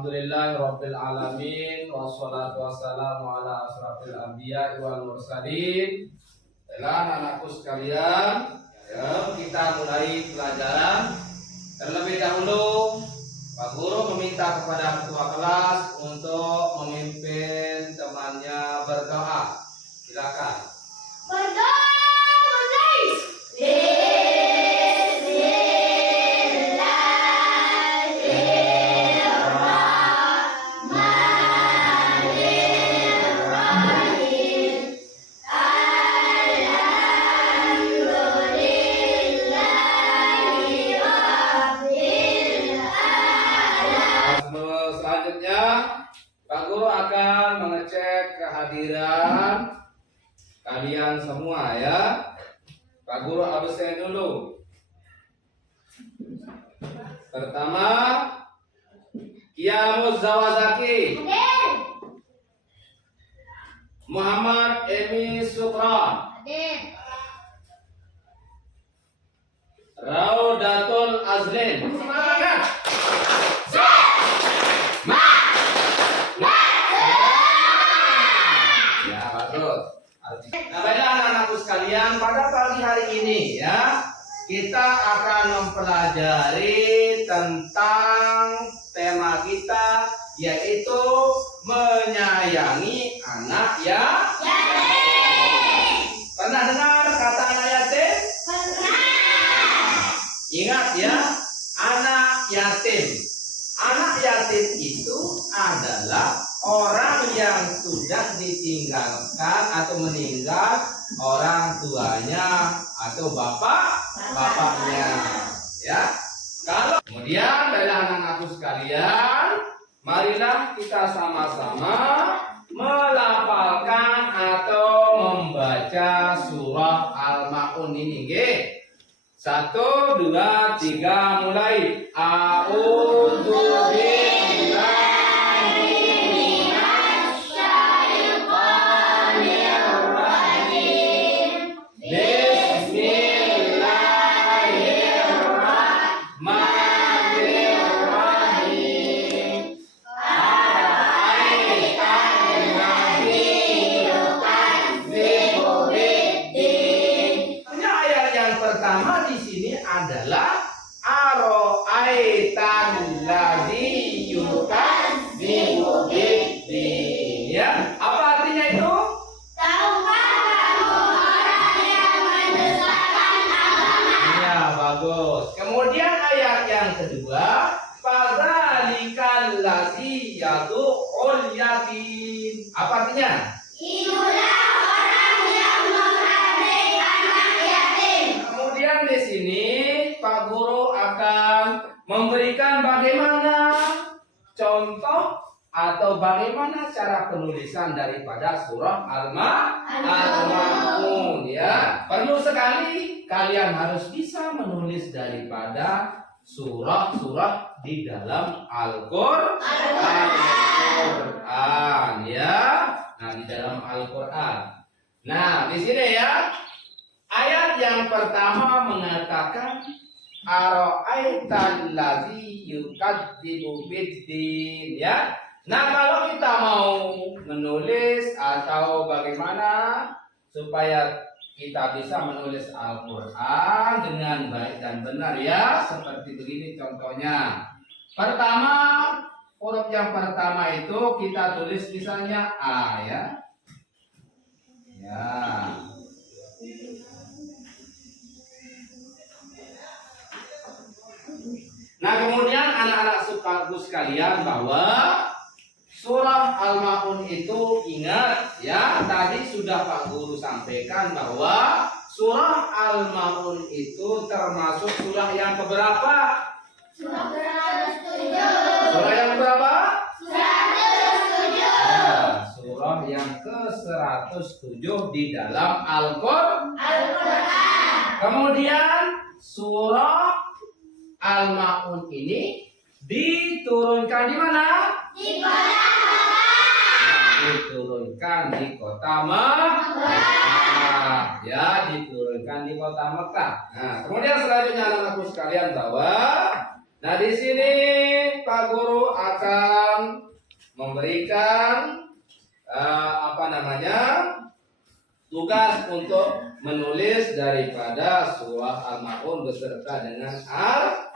Alhamdulillahirabbil alamin wassalatu wassalamu ala asrofil anbiya wal mursalin. Baiklah anakku sekalian, kita mulai pelajaran. Terlebih dahulu Pak Guru meminta kepada ketua kelas untuk memimpin temannya berdoa. Silakan. Berdoa, guys. Selanjutnya Pak Guru akan mengecek kehadiran kalian semua ya. Pak Guru absen dulu. Pertama, Kia Muzawazaki, Hadir. Muhammad Emi Sukron, Hadir. Raudatul Azlin. Semangat. Ya, bagus. Nah, baiklah anak-anakku sekalian, pada pagi hari ini ya, kita akan mempelajari tentang tema kita, yaitu menyayangi anak ya. Pernah dengar kata anak yatim? Ingat ya, anak yatim. Anak yatim itu adalah orang yang sudah ditinggalkan atau meninggal orang tuanya atau bapaknya. Ya. Kalau kemudian dari anak-anakku sekalian, marilah kita sama-sama melafalkan atau membaca surah Al-Maun ini, nggih. 1, 2, 3 mulai. A'udzu billahi minasyaitonir rajim. Bismillahirrahmanirrahim. Ara'aital ladzi yukadzibu biddin. Ayat yang pertama di sini adalah ara'aital ladzi yukadzibu biddin. Ya, apa artinya itu? Tahukah kamu orang yang mendustakan agama? Ya, bagus. Kemudian ayat yang kedua, fadzalikal ladzi yad'ul yatim. Apa artinya? Itulah orang yang menghargai anak yatim. Kemudian di sini Pak Guru akan memberikan bagaimana contoh atau bagaimana cara penulisan daripada surah Al-Maun ya. Perlu sekali kalian harus bisa menulis daripada surah-surah di dalam Al-Qur'an ya. Nah, di dalam Al-Qur'an. Nah, di sini ya. Ayat yang pertama mengatakan ara'aital ladzi yukadzibu biddin ya. Nah, kalau kita mau menulis atau bagaimana supaya kita bisa menulis Al-Qur'an dengan baik dan benar ya, seperti begini contohnya. Pertama, huruf yang pertama itu kita tulis misalnya A ya. Ya. Nah, kemudian anak-anak sukaku sekalian bahwa surah Al-Maun itu ingat ya, tadi sudah Pak Guru sampaikan bahwa surah Al-Maun itu termasuk surah yang keberapa? Surah 107. Surah yang berapa? 107. Ya, surah yang ke-107 di dalam Al-Qur'an. Kemudian surah Al-Maun ini diturunkan di mana? Di kota Mekah. Diturunkan di kota Mekah. Ya, diturunkan di kota Mekah. Nah, kemudian selanjutnya anak-anakku sekalian bahwa Nah, di sini Pak Guru akan memberikan tugas untuk menulis daripada surah Al-Maun beserta dengan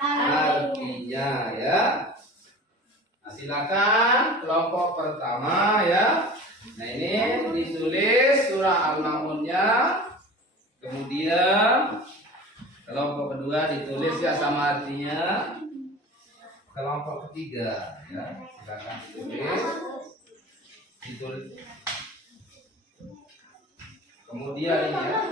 artinya ya. Nah, silakan kelompok pertama ya. Nah, ini ditulis surah Al-Maunnya. Kemudian kelompok kedua ditulis ya sama artinya. Kelompok ketiga ya, silakan ditulis. Kemudian ini ya.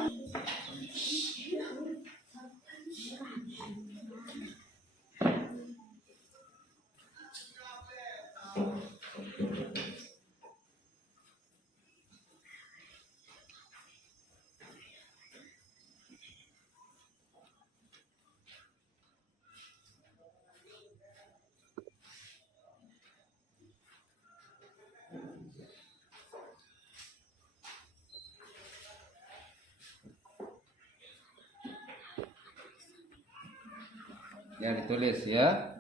Ya, ditulis ya.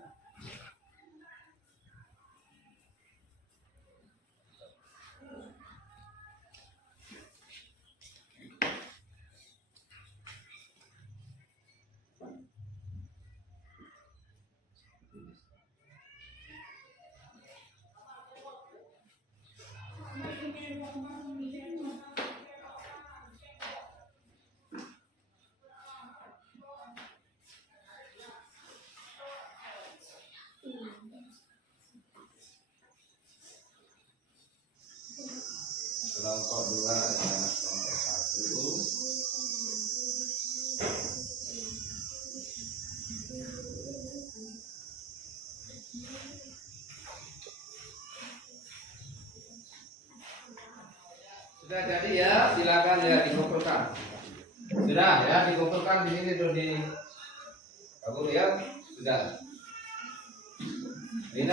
Kelompok dua adalah kelompok satu. Sudah jadi ya, silakan ya dikumpulkan. Sudah ya, dikumpulkan di sini tuh di Guru ya. Sudah. Ini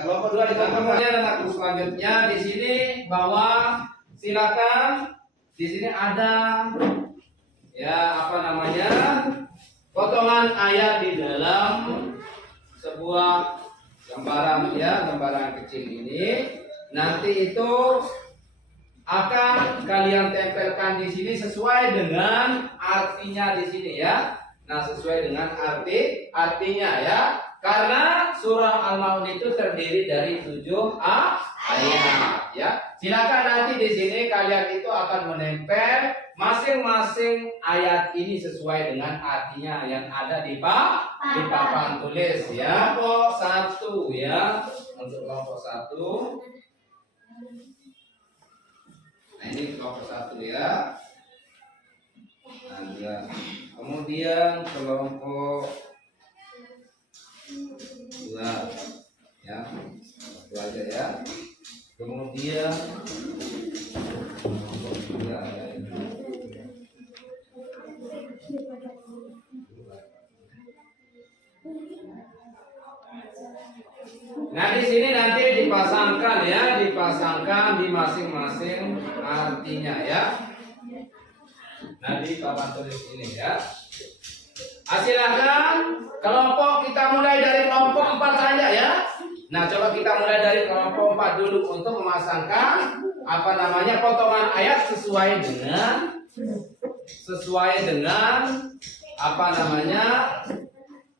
kelompok dua dikumpulkan ya, dan selanjutnya di sini bahwa silakan di sini ada ya potongan ayat di dalam sebuah gambaran ya, gambaran kecil ini. Nanti itu akan kalian tempelkan di sini sesuai dengan artinya di sini ya. Nah, sesuai dengan artinya ya. Karena surah Al-Maun itu terdiri dari 7 ayat ya. Silakan nanti di sini kalian itu akan menempel masing-masing ayat ini sesuai dengan artinya yang ada di papan tulis ya. Kelompok 1 ya. Untuk kelompok 1. Nah, ini kelompok 1 ya. Nah, ya. Kemudian kelompok 2 ya. Itu aja ya. Kemudian kelompok 3 ya. Nah, di sini nanti dipasangkan ya, dipasangkan di masing-masing artinya ya. Nah, di papan tulis ini ya. Silakan kelompok, kita mulai dari kelompok 4 saja ya. Nah, coba kita mulai dari kelompok 4 dulu untuk memasangkan potongan ayat sesuai dengan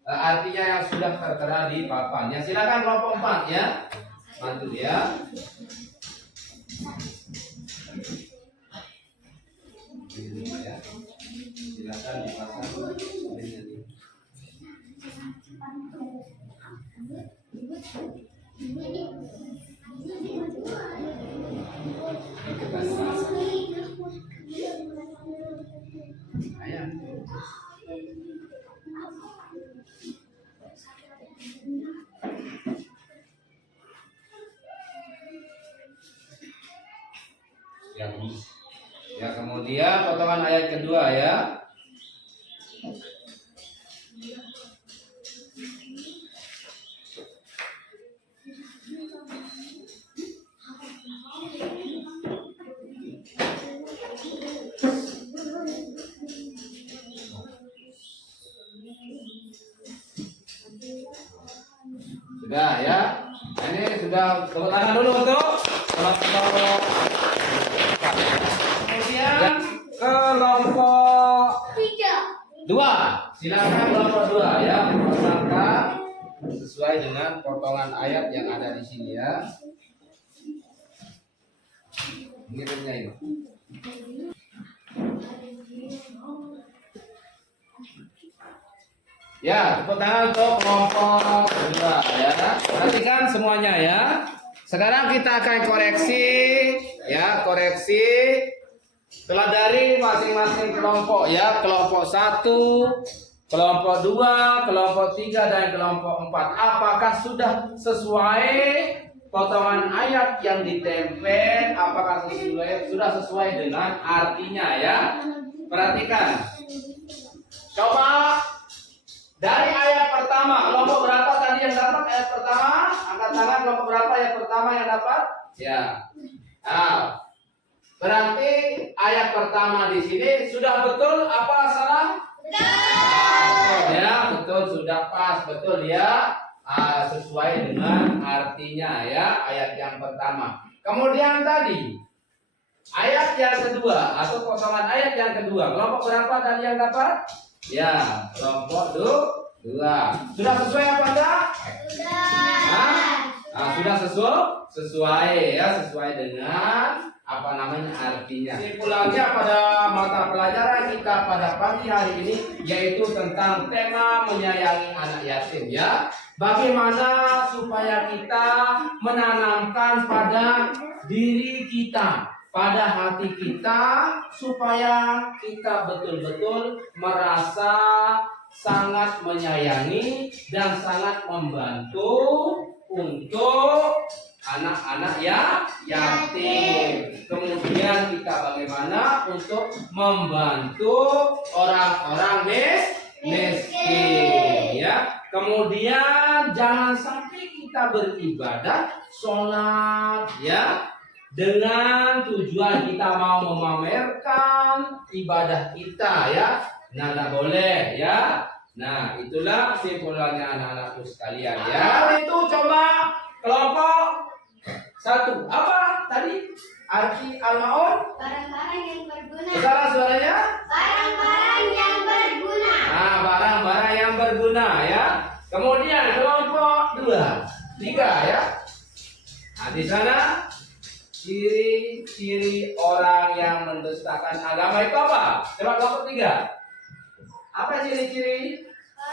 artinya yang sudah tertera di papannya. Silakan kelompok 4 ya. Bantu ya. Silakan dipasang. Ya, kemudian potongan ayat kedua ya. Sudah ya. Nah, ini sudah tepuk tangan dulu untuk kelompok. Kemudian kelompok 2. Silakan kelompok 2 ya. Maka sesuai dengan potongan ayat yang ada di sini ya. Ini rumahnya ini. Ya, tepuk tangan untuk kelompok 2 ya. Perhatikan semuanya ya. Sekarang kita akan koreksi ya, koreksi telah dari masing-masing kelompok ya, kelompok 1, kelompok 2, kelompok 3 dan kelompok 4. Apakah sudah sesuai potongan ayat yang ditempel? Apakah sudah sesuai dengan artinya ya? Perhatikan. Coba dari ayat pertama, kelompok berapa tadi yang dapat ayat pertama? Angkat tangan, kelompok berapa ayat pertama yang dapat? Ya. Nah, berarti ayat pertama di sini sudah betul apa salah? Betul. Ya, betul, sudah pas, betul ya. Sesuai dengan artinya ya, ayat yang pertama. Kemudian tadi ayat yang kedua atau potongan ayat yang kedua, kelompok berapa tadi yang dapat? Ya, kelompok 2. Sudah sesuai apa enggak? Sudah sesuai ya, sesuai dengan apa namanya artinya. Kesimpulannya pada mata pelajaran kita pada pagi hari ini yaitu tentang tema menyayangi anak yatim ya. Bagaimana supaya kita menanamkan pada diri kita, pada hati kita, supaya kita betul-betul merasa sangat menyayangi dan sangat membantu untuk anak-anak yatim. Kemudian kita bagaimana untuk membantu orang-orang miskin ya. Kemudian jangan sampai kita beribadah, sholat ya, dengan tujuan kita mau memamerkan ibadah kita ya. Nah, tidak boleh ya. Nah, itulah kesimpulannya anak-anakku sekalian ya. Itu coba kelompok 1. Apa tadi arti al-ma'un? Barang-barang yang berguna. Besar suaranya? Barang-barang yang berguna. Nah, barang-barang yang berguna ya. Kemudian kelompok 2, 3 ya. Nah, di sana ciri-ciri orang yang mendustakan agama itu apa? Coba kelompok 3. Apa ciri-ciri?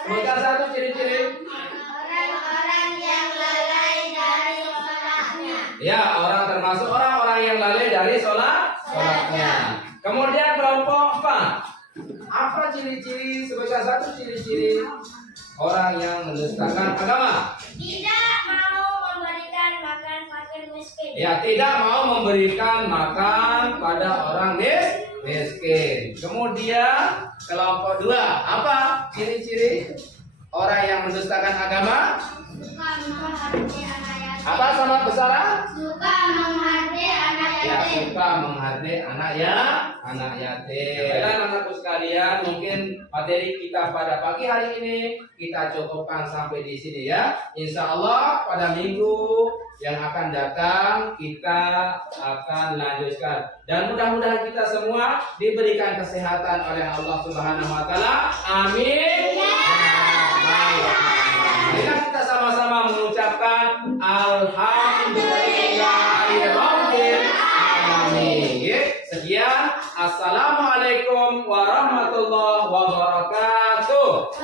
Sebutkan 1 ciri-ciri. Orang-orang yang lalai dari sholatnya. Ya, termasuk orang-orang yang lalai dari sholatnya. Kemudian kelompok 4. Apa ciri-ciri? Sebutkan 1 ciri-ciri orang yang mendustakan agama. Tidak mau memberikan makan fakir miskin. Ya, tidak mau memberikan makan pada orang miskin. Kemudian kelompok 2. Apa ciri-ciri orang yang mendustakan agama? Suka menghargai anak yatim. Apa sama besara? Suka menghargai anak Ya, yatim. suka menghargai anak yatim. Dan anak-anakku sekalian, mungkin materi kita pada pagi hari ini kita cukupkan sampai di sini ya. Insya Allah pada minggu yang akan datang kita akan lanjutkan. Dan mudah-mudahan kita semua diberikan kesehatan oleh Allah Subhanahu Wa Taala. Amin. Marilah kita sama-sama mengucapkan Alhamdulillahirabbil alamin. Sekian, assalamualaikum warahmatullahi wabarakatuh.